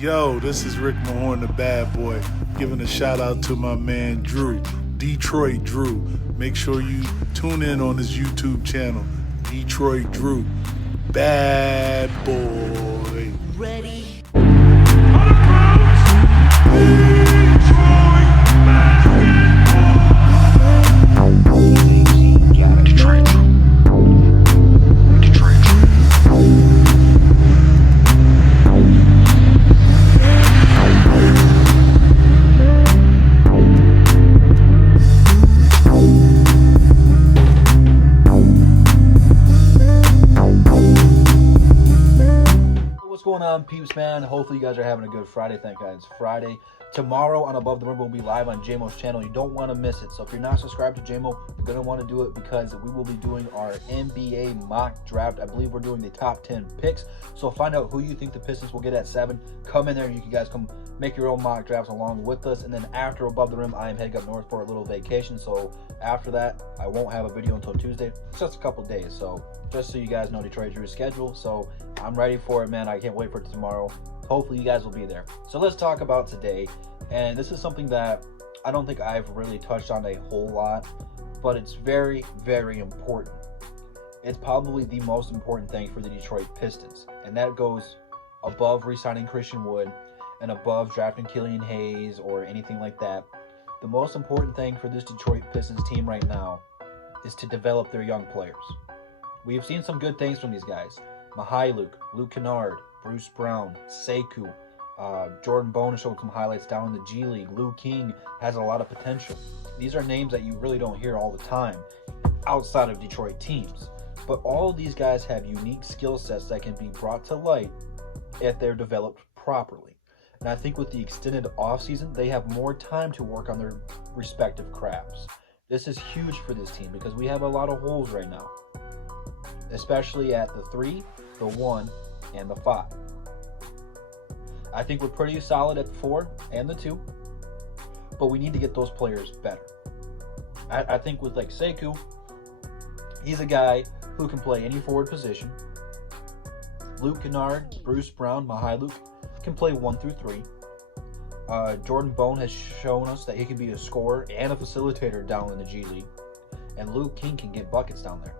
Yo, this is Rick Mahorn, the bad boy, giving a shout out to my man Drew, Detroit Drew. Make sure you tune in on his YouTube channel, Detroit Drew. Bad boy. Ready. What's going on, peeps, man? Hopefully you guys are having a good Friday. Thank God it's Friday. Tomorrow on Above the Rim, we'll be live on JMO's channel. You don't want to miss it. So if you're not subscribed to JMO, you're going to want to do it because we will be doing our NBA mock draft. I believe we're doing the top 10 picks. So find out who you think the Pistons will get at 7. Come in there and you guys come make your own mock drafts along with us. And then after Above the Rim, I am heading up north for a little vacation. So after that, I won't have a video until Tuesday. It's just a couple days. So just so you guys know Detroit Drew's schedule. So I'm ready for it, man. I can't wait for it tomorrow. Hopefully you guys will be there. So let's talk about today. And this is something that I don't think I've really touched on a whole lot, but it's very, very important. It's probably the most important thing for the Detroit Pistons. And that goes above re-signing Christian Wood and above drafting Killian Hayes or anything like that. The most important thing for this Detroit Pistons team right now is to develop their young players. We've seen some good things from these guys. Mihailuk, Luke Kennard, Bruce Brown, Sekou, Jordan Bone showed some highlights down in the G League. Lou King has a lot of potential. These are names that you really don't hear all the time outside of Detroit teams. But all of these guys have unique skill sets that can be brought to light if they're developed properly. And I think with the extended offseason, they have more time to work on their respective crafts. This is huge for this team because we have a lot of holes right now, especially at the 3, the 1, and the 5. I think we're pretty solid at the 4 and the 2, but we need to get those players better. I think with like Sekou, he's a guy who can play any forward position. Luke Kennard, Bruce Brown, Mihailuk can play 1 through 3. Jordan Bone has shown us that he can be a scorer and a facilitator down in the G League, and Luke King can get buckets down there.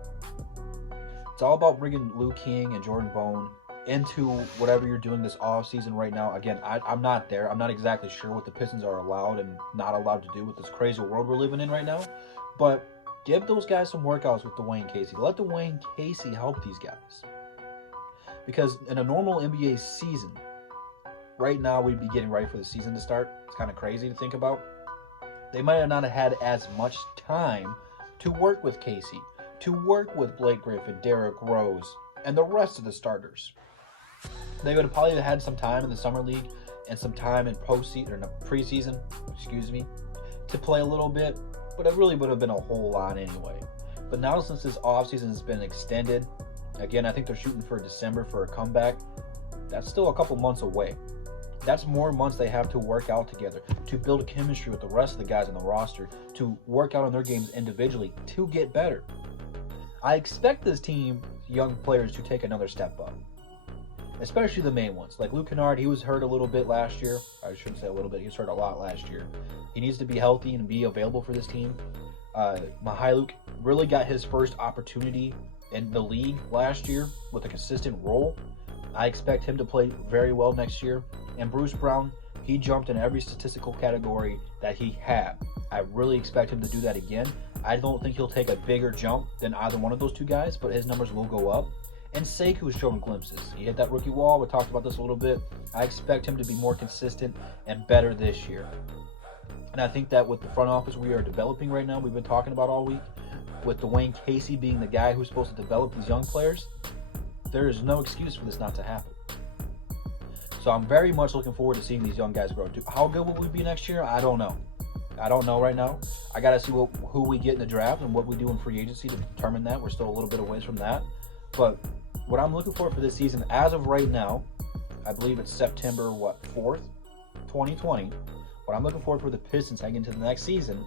It's all about bringing Luke King and Jordan Bone into whatever you're doing this off season right now. Again, I'm not there. I'm not exactly sure what the Pistons are allowed and not allowed to do with this crazy world we're living in right now. But give those guys some workouts with Dwayne Casey. Let Dwayne Casey help these guys. Because in a normal NBA season, right now we'd be getting ready for the season to start. It's kind of crazy to think about. They might have not had as much time to work with Casey, to work with Blake Griffin, Derrick Rose, and the rest of the starters. They would have probably had some time in the summer league and some time in preseason, to play a little bit, but it really would have been a whole lot anyway. But now since this offseason has been extended, again, I think they're shooting for December for a comeback. That's still a couple months away. That's more months they have to work out together, to build chemistry with the rest of the guys on the roster, to work out on their games individually, to get better. I expect this team, young players, to take another step up, especially the main ones. Like Luke Kennard, he was hurt a little bit last year. I shouldn't say a little bit. He was hurt a lot last year. He needs to be healthy and be available for this team. Mihailuk really got his first opportunity in the league last year with a consistent role. I expect him to play very well next year. And Bruce Brown, he jumped in every statistical category that he had. I really expect him to do that again. I don't think he'll take a bigger jump than either one of those two guys, but his numbers will go up. And Sekou's showing glimpses. He hit that rookie wall. We talked about this a little bit. I expect him to be more consistent and better this year. And I think that with the front office we are developing right now, we've been talking about all week, with Dwayne Casey being the guy who's supposed to develop these young players, there is no excuse for this not to happen. So I'm very much looking forward to seeing these young guys grow. How good will we be next year? I don't know. I don't know right now. I got to see who we get in the draft and what we do in free agency to determine that. We're still a little bit away from that. But what I'm looking for this season, as of right now, I believe it's September, 4th, 2020. What I'm looking for the Pistons heading into the next season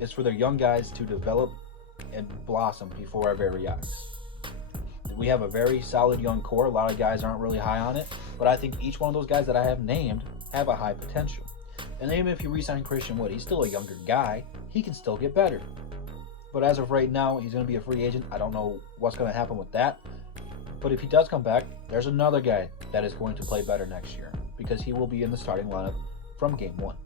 is for their young guys to develop and blossom before our very eyes. We have a very solid young core. A lot of guys aren't really high on it, but I think each one of those guys that I have named have a high potential. And even if you re-sign Christian Wood, he's still a younger guy. He can still get better. But as of right now, he's going to be a free agent. I don't know what's going to happen with that. But if he does come back, there's another guy that is going to play better next year because he will be in the starting lineup from game one.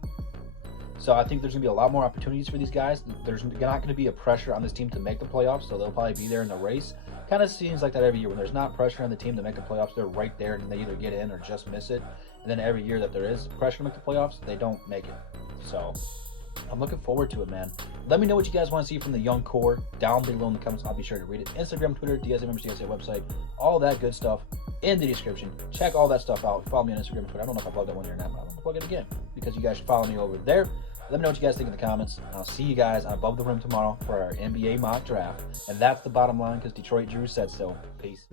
So I think there's going to be a lot more opportunities for these guys. There's not going to be a pressure on this team to make the playoffs, so they'll probably be there in the race. Kind of seems like that every year. When there's not pressure on the team to make the playoffs, they're right there and they either get in or just miss it. And then every year that there is pressure to make the playoffs, they don't make it. So I'm looking forward to it, man. Let me know what you guys want to see from the young core down below in the comments. I'll be sure to read it. Instagram, Twitter, DSA members, DSA website, all that good stuff in the description. Check all that stuff out. Follow me on Instagram and Twitter. I don't know if I plugged that one here or not, but I'm going to plug it again because you guys should follow me over there. Let me know what you guys think in the comments. I'll see you guys on Above the Rim tomorrow for our NBA mock draft. And that's the bottom line because Detroit Drew said so. Peace.